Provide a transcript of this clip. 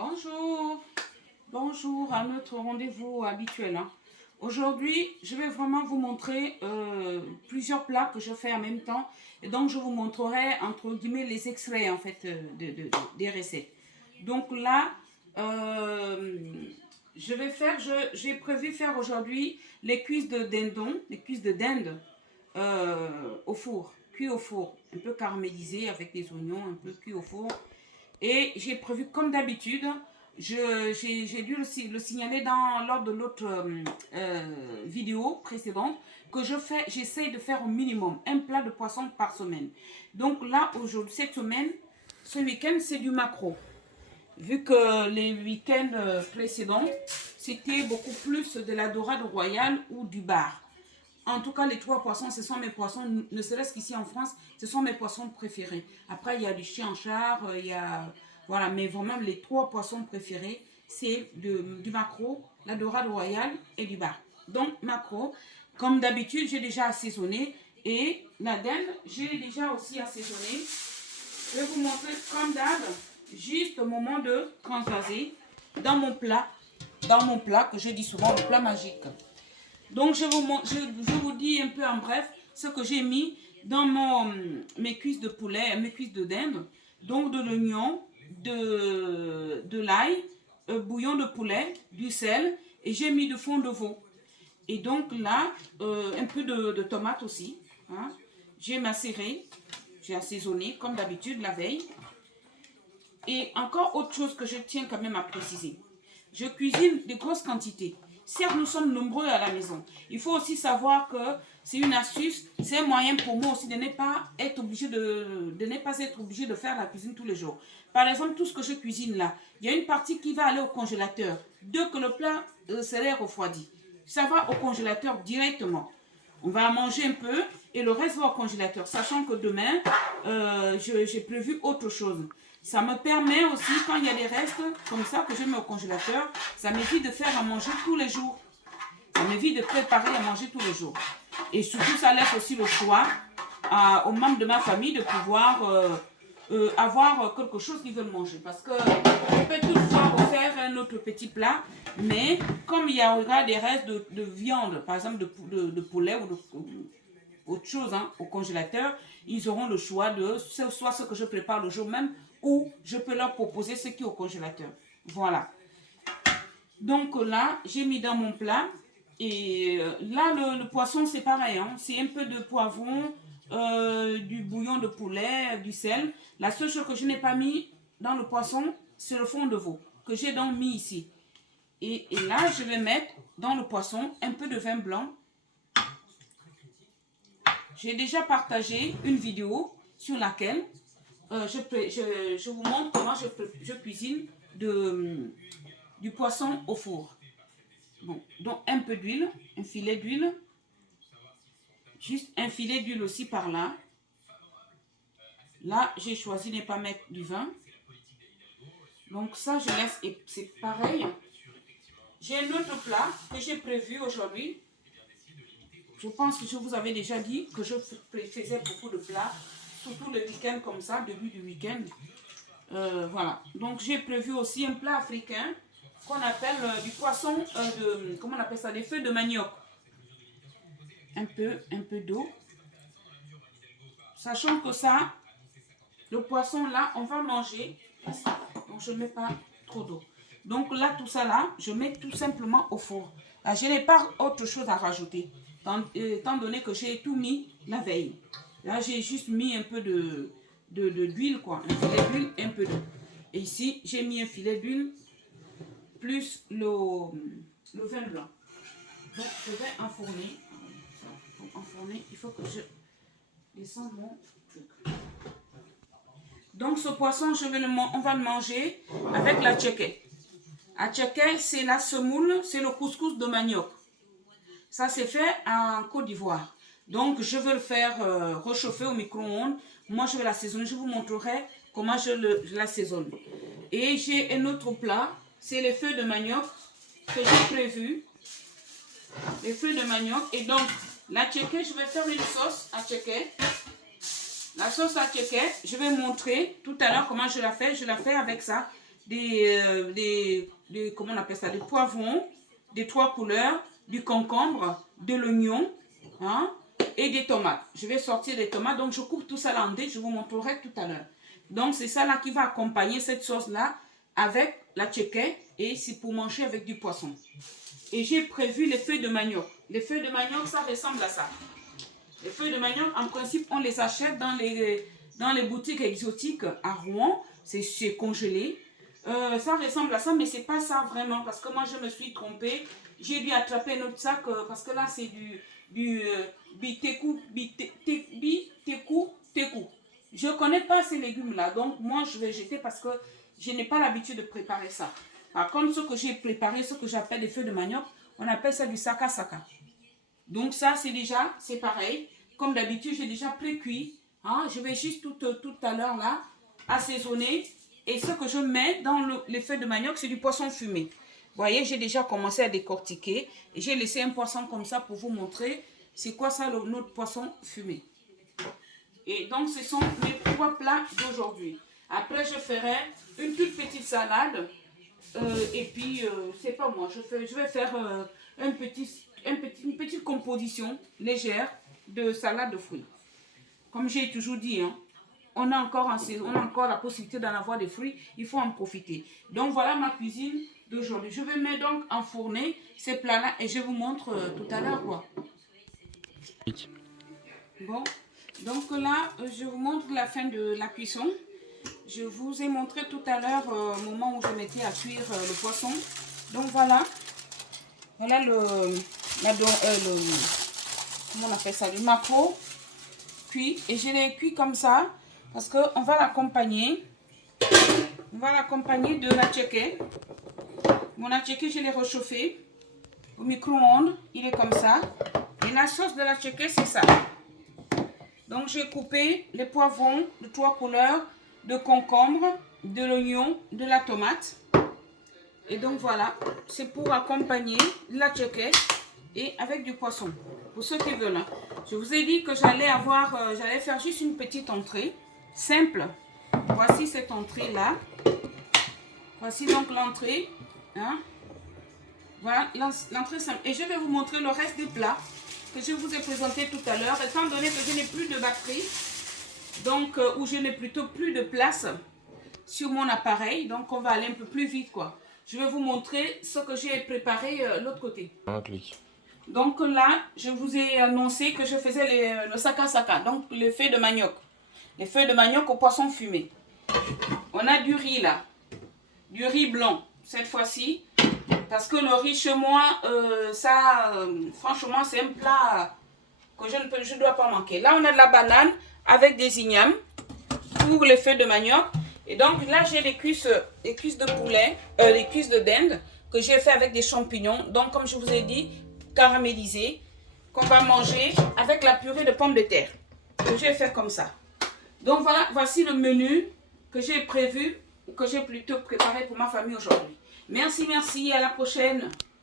Bonjour, bonjour à notre rendez-vous habituel. Aujourd'hui, je vais vraiment vous montrer plusieurs plats que je fais en même temps. Et donc, je vous montrerai, entre guillemets, les extraits, en fait, des recettes. Donc là, j'ai prévu faire aujourd'hui les cuisses de dindon, les cuisses de dinde au four, cuit au four, un peu caramélisé avec des oignons, un peu cuit au four. Et j'ai prévu, comme d'habitude, j'ai dû le signaler lors de l'autre vidéo précédente, que j'essaye de faire au minimum un plat de poisson par semaine. Donc là, aujourd'hui, cette semaine, ce week-end, c'est du maquereau. Vu que les week-ends précédents, c'était beaucoup plus de la dorade royale ou du bar. En tout cas, les trois poissons, ce sont mes poissons, ne serait-ce qu'ici en France, ce sont mes poissons préférés. Après, il y a du chien-char, il y a... Voilà, mais vraiment, les trois poissons préférés, c'est du maquereau, la dorade royale et du bar. Donc, maquereau, comme d'habitude, j'ai déjà assaisonné. Et la dinde, j'ai déjà aussi assaisonné. Je vais vous montrer comme d'hab, juste au moment de transvaser dans mon plat que je dis souvent le plat magique. Donc, je vous dis un peu en bref ce que j'ai mis dans mes cuisses de poulet, mes cuisses de dinde. Donc, de l'oignon, de l'ail, bouillon de poulet, du sel et j'ai mis du fond de veau. Et donc là, un peu de tomate aussi. Hein. J'ai macéré, j'ai assaisonné comme d'habitude la veille. Et encore autre chose que je tiens quand même à préciser. Je cuisine de grosses quantités. Certes, nous sommes nombreux à la maison. Il faut aussi savoir que c'est une astuce, c'est un moyen pour moi aussi de ne pas être obligé de faire la cuisine tous les jours. Par exemple, tout ce que je cuisine là, il y a une partie qui va aller au congélateur. Dès que le plat serait refroidi, ça va au congélateur directement. On va manger un peu et le reste va au congélateur, sachant que demain, j'ai prévu autre chose. Ça me permet aussi, quand il y a des restes comme ça que je mets au congélateur, ça m'évite de faire à manger tous les jours. Ça m'évite de préparer à manger tous les jours. Et surtout, ça laisse aussi le choix aux membres de ma famille de pouvoir avoir quelque chose qu'ils veulent manger. Parce qu'on peut toutefois refaire un autre petit plat, mais comme il y aura des restes de viande, par exemple de poulet ou autre chose au congélateur, ils auront le choix de soit ce que je prépare le jour même ou je peux leur proposer ce qui est au congélateur. Voilà. Donc là, j'ai mis dans mon plat. Et là, le poisson, c'est pareil. C'est un peu de poivron, du bouillon de poulet, du sel. La seule chose que je n'ai pas mis dans le poisson, c'est le fond de veau, que j'ai donc mis ici. Et là, je vais mettre dans le poisson un peu de vin blanc. J'ai déjà partagé une vidéo sur laquelle je vous montre comment je cuisine du poisson au four. Bon, donc un peu d'huile, un filet d'huile, juste un filet d'huile aussi par là. Là, j'ai choisi de ne pas mettre du vin. Donc ça, je laisse, et c'est pareil. J'ai un autre plat que j'ai prévu aujourd'hui. Je pense que je vous avais déjà dit que je faisais beaucoup de plats, surtout le week-end comme ça, début du week-end. Voilà. Donc j'ai prévu aussi un plat africain qu'on appelle du poisson, comment on appelle ça, des feuilles de manioc. Un peu d'eau. Sachant que ça, le poisson là, on va manger. Donc je ne mets pas trop d'eau. Donc là, tout ça là, je mets tout simplement au four. Là, je n'ai pas autre chose à rajouter. Étant donné que j'ai tout mis la veille. Là, j'ai juste mis un peu d'huile, quoi. Un filet d'huile, un peu d'eau. Et ici, j'ai mis un filet d'huile plus le vin blanc. Donc, je vais enfourner. Pour enfourner, il faut que je descende mon truc. Donc, ce poisson, on va le manger avec la tchéké. La tchéké, c'est la semoule, c'est le couscous de manioc. Ça, c'est fait en Côte d'Ivoire. Donc, je vais le faire réchauffer au micro-ondes. Moi, je vais l'assaisonner. Je vous montrerai comment je l'assaisonne. Et j'ai un autre plat. C'est les feuilles de manioc que j'ai prévu. Les feuilles de manioc. Et donc, la tchéké, je vais faire une sauce à tchéké. La sauce à tchéké, je vais montrer tout à l'heure comment je la fais. Je la fais avec ça. comment on appelle ça, des poivrons, des 3 couleurs, du concombre, de l'oignon, hein, et des tomates. Je vais sortir les tomates, donc je coupe tout ça là en dés, je vous montrerai tout à l'heure. Donc c'est ça là qui va accompagner cette sauce là avec la tchéké et c'est pour manger avec du poisson. Et j'ai prévu les feuilles de manioc. Les feuilles de manioc, ça ressemble à ça. Les feuilles de manioc, en principe, on les achète dans les boutiques exotiques à Rouen. C'est congelé. Ça ressemble à ça, mais c'est pas ça vraiment. Parce que moi, je me suis trompée. J'ai dû attraper un autre sac parce que là, c'est du bitekou. Je ne connais pas ces légumes-là. Donc, moi, je vais jeter parce que je n'ai pas l'habitude de préparer ça. Par contre, ce que j'ai préparé, ce que j'appelle des feuilles de manioc, on appelle ça du saka saka. Donc ça, c'est pareil. Comme d'habitude, j'ai déjà pré-cuit. Hein? Je vais juste tout à l'heure là, assaisonner. Et ce que je mets dans les feuilles de manioc, c'est du poisson fumé. Vous voyez, j'ai déjà commencé à décortiquer. Et j'ai laissé un poisson comme ça pour vous montrer c'est quoi ça, notre poisson fumé. Et donc, ce sont mes 3 plats d'aujourd'hui. Après, je ferai une toute petite salade. Et puis, c'est pas moi, je vais faire une petite composition légère de salade de fruits. Comme j'ai toujours dit, hein, on a encore la possibilité d'en avoir des fruits, il faut en profiter. Donc voilà ma cuisine d'aujourd'hui. Je vais mettre donc enfourner ces plats-là et je vous montre tout à l'heure quoi. Bon, donc là, je vous montre la fin de la cuisson. Je vous ai montré tout à l'heure au moment où je mettais à cuire le poisson. Donc voilà. Voilà comment on appelle ça, le maquereau cuit. Et je l'ai cuit comme ça parce qu'on va l'accompagner. On va l'accompagner de la tchéké. Mon tchéké, je l'ai réchauffé au micro-ondes. Il est comme ça. Et la sauce de la tchéké, c'est ça. Donc j'ai coupé les poivrons de 3 couleurs, de concombre, de l'oignon, de la tomate. Et donc voilà, c'est pour accompagner la tchéké et avec du poisson. Pour ceux qui veulent. Je vous ai dit que j'allais faire juste une petite entrée simple. Voici cette entrée là. Voici donc l'entrée. Hein? Voilà l'entrée simple. Et je vais vous montrer le reste des plats que je vous ai présenté tout à l'heure. Étant donné que je n'ai plus de batterie. Donc, où je n'ai plutôt plus de place sur mon appareil. Donc, on va aller un peu plus vite, quoi. Je vais vous montrer ce que j'ai préparé l'autre côté. Un clic. Donc là, je vous ai annoncé que je faisais le saka saka. Donc, les feuilles de manioc. Les feuilles de manioc au poisson fumé. On a du riz, là. Du riz blanc, cette fois-ci. Parce que le riz chez moi, franchement, c'est un plat que je ne dois pas manquer. Là, on a de la banane avec des ignames pour les feuilles de manioc. Et donc là, j'ai des cuisses de poulet, des cuisses de dinde que j'ai fait avec des champignons. Donc, comme je vous ai dit, caramélisés, qu'on va manger avec la purée de pommes de terre. Que j'ai fait comme ça. Donc voilà, voici le menu que j'ai prévu, que j'ai plutôt préparé pour ma famille aujourd'hui. Merci, à la prochaine.